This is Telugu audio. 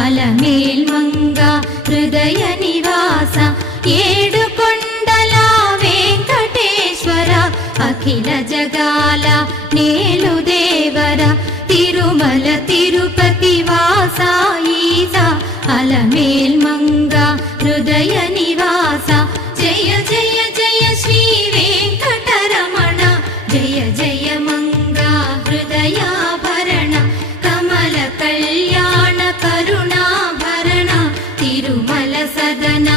అలమేల్మంగ హృదయ నివాస ఏడుకొండల వెంకటేశ్వర అఖిల జగాల నేలు దేవర తిరుమల తిరుపతి వాస ఈస అలమేల్మంగ హృదయ నివాస జయ జయ జయ శ్రీ వెంకటరమణ జయ జయ మంగ హృదయాభరణ కమల కళ్యాణ కరుణాభరణ తిరుమల సదన